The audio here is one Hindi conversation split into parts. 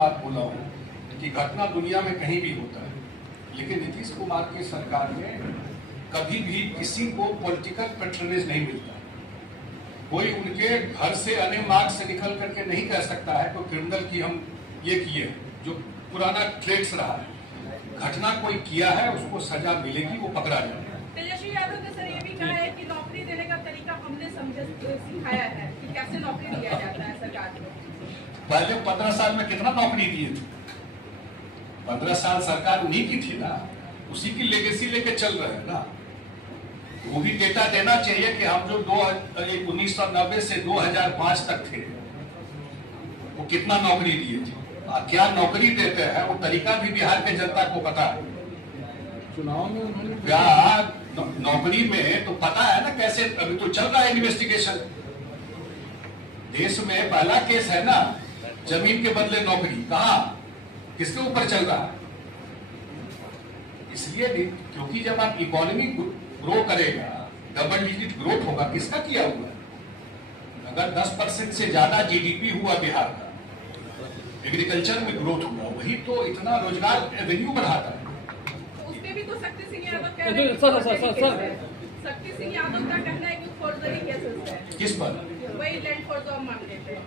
बात बोला हूँ कि घटना दुनिया में कहीं भी होता है, लेकिन नीतीश कुमार की सरकार में कभी भी किसी को पॉलिटिकल पैट्रनेज नहीं मिलता। कोई उनके घर से अने मार्ग से निकल करके नहीं कह सकता है कोई क्रिमिनल की हम ये किए, जो पुराना ट्रेड्स रहा है। घटना कोई किया है उसको सजा मिलेगी, वो पकड़ा जाएगा। तेजस्वी यादव ने सर ये भी कहा है कि नौकरी देने का तरीका हमने सिखाया है कि कैसे नौकरी दिया जाता है सरकार को। पहले 15 साल में कितना नौकरी दिए थे? 15 साल सरकार उन्हीं की थी ना, उसी की लेगेसी लेके चल रहे हैं ना। वो भी डेटा देना चाहिए कि हम जो 1990 से 2005 तक थे वो कितना नौकरी दिए थे, क्या नौकरी देते हैं, वो तरीका भी बिहार के जनता को पता है। चुनाव में उन्होंने क्या नौकरी में तो पता है ना कैसे, अभी तो चल रहा है इन्वेस्टिगेशन। देश में पहला केस है ना, जमीन के बदले नौकरी, कहा किसके ऊपर चल रहा है? इसलिए क्योंकि जब आप इकोनॉमी ग्रो करेगा, डबल डिजिट ग्रोथ होगा, किसका किया हुआ है? अगर 10% से ज्यादा जीडीपी हुआ बिहार का, एग्रीकल्चर में ग्रोथ हुआ, वही तो इतना रोजगार रेवेन्यू बढ़ाता है। उसके भी तो शक्ति सिंह यादव कह रहे हैं, शक्ति सिंह यादव का कहना है कि फौजदारी केसेस है। किस पर? वही लैंड फॉर जॉब मामले पे।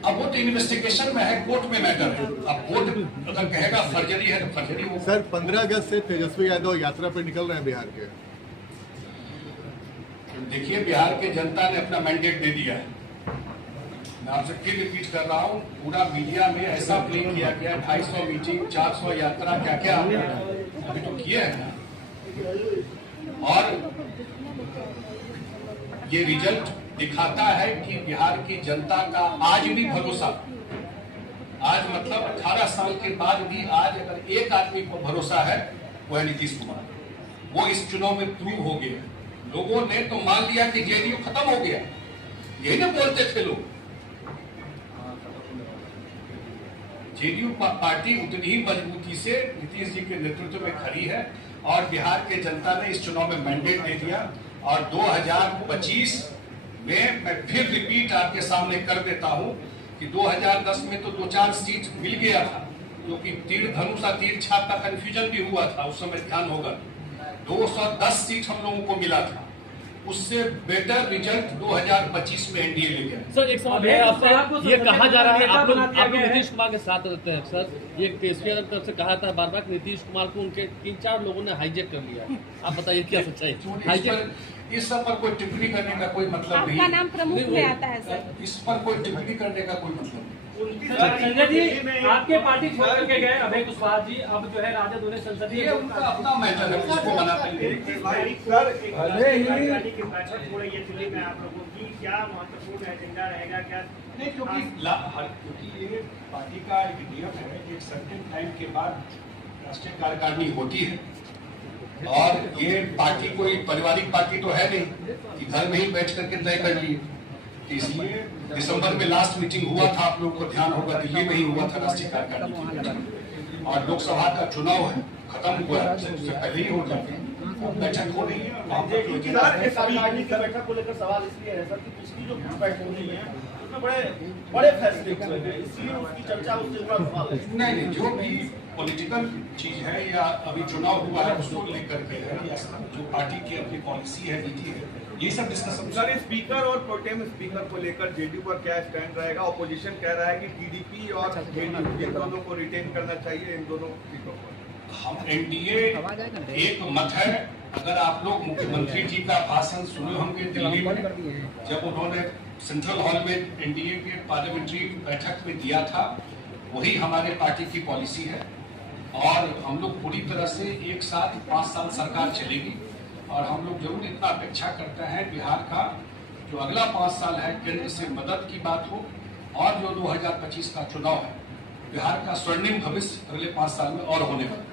अब वो तो इन्वेस्टिगेशन में है, कोर्ट में मैटर है। अब कोर्ट अगर कहेगा फर्जरी है तो फर्जरी होगा। सर 15 अगस्त से तेजस्वी यादव यात्रा पर निकल रहे हैं बिहार के। देखिए, बिहार के जनता ने अपना मैंडेट दे दिया है। मैं आपसे फिर रिपीट कर रहा हूँ, पूरा मीडिया में ऐसा प्ले किया गया, 250 मीटिंग, 400 यात्रा, क्या क्या अभी तो किए हैं ना। और ये रिजल्ट दिखाता है कि बिहार की जनता का आज भी भरोसा, आज मतलब 18 साल के बाद भी आज अगर एक आदमी को भरोसा है वो है नीतीश कुमार। वो इस चुनाव में प्रूव हो गया। लोगों ने तो मान लिया कि जेडीयू खत्म हो गया, यही ना बोलते थे लोग। जेडीयू पार्टी उतनी ही मजबूती से नीतीश जी के नेतृत्व में खड़ी है और बिहार के जनता ने इस चुनाव में मैंडेट दे दिया। और 2025 में मैं फिर रिपीट आपके सामने कर देता हूं कि 2010 में तो 2-4 सीट मिल गया था, क्योंकि तीर धनुष और तीर छाप का कंफ्यूजन भी हुआ था उस समय, ध्यान होगा। 210 सीट हम लोगों को मिला था, उससे बेटर रिजल्ट 2025 में एनडीए ले गया। सर एक सवाल है आपसे, ये कहा जा रहा है आप लोग नीतीश कुमार के साथ रहते हैं सर, ये तेजस्वी यादव तरफ से कहा था बार बार नीतीश कुमार को उनके 3-4 लोगों ने हाईजेक कर लिया। आप बताइए क्या सच्चाई? हाईजेक इस सब पर कोई टिप्पणी करने का कोई मतलब नहीं। आपका नाम प्रमुख में आता है सर, इस पर कोई टिप्पणी करने का कोई मतलब नहीं। संजय जी आपके पार्टी छोड़ करके गए अभय कुशवाहा जी, अब जो है राजद उन्हें संसदीय ये उनका अपना मैटर है, उसको मना करेंगे। क्या महत्वपूर्ण एजेंडा रहेगा क्या? नहीं, क्योंकि ये पार्टी का एक नियम है कि एक सर्टेन टाइम के बाद राष्ट्रीय कार्यकारिणी होती है, और ये पार्टी कोई पारिवारिक पार्टी तो है नहीं कि घर में ही बैठ करके तय कर लिए। इसलिए दिसंबर में लास्ट मीटिंग हुआ था, आप लोगों को ध्यान होगा, दिल्ली में ही हुआ था राष्ट्रीय कार्यकारिणी, और लोकसभा का चुनाव है, खत्म हुआ है, उससे पहले ही हो जाएगा। बैठक हो रही है, बैठक को लेकर सवाल इसलिए है सर कि पिछली जो बैठक हुई है उसमें बड़े फैसले हुए हैं, इसलिए उसकी चर्चा उससे जुड़ा सवाल है। नहीं, जो भी पॉलिटिकल चीज है या अभी चुनाव हुआ है उसको लेकर के है, या जो पार्टी की अपनी पॉलिसी है, नीति है, ये सब डिस्कशन। सर स्पीकर और प्रोटेम स्पीकर को लेकर जेडीयू पर क्या स्टैंड रहेगा? ऑपोजिशन कह रहा है कि टीडीपी और जेडीयू इन दोनों को रिटेन करना चाहिए, इन दोनों सीटों पर। हम एनडीए एक मत है। अगर आप लोग मुख्यमंत्री जी का भाषण सुने होंगे दिल्ली में, जब उन्होंने सेंट्रल हॉल में एनडीए के पार्लियामेंट्री बैठक में दिया था, वही हमारे पार्टी की पॉलिसी है। और हम लोग पूरी तरह से एक साथ 5 साल सरकार चलेगी, और हम लोग जरूर इतना अपेक्षा करते हैं बिहार का जो अगला 5 साल है, केंद्र से मदद की बात हो, और जो 2025 का चुनाव है, बिहार का स्वर्णिम भविष्य अगले 5 साल में और होने वाला है।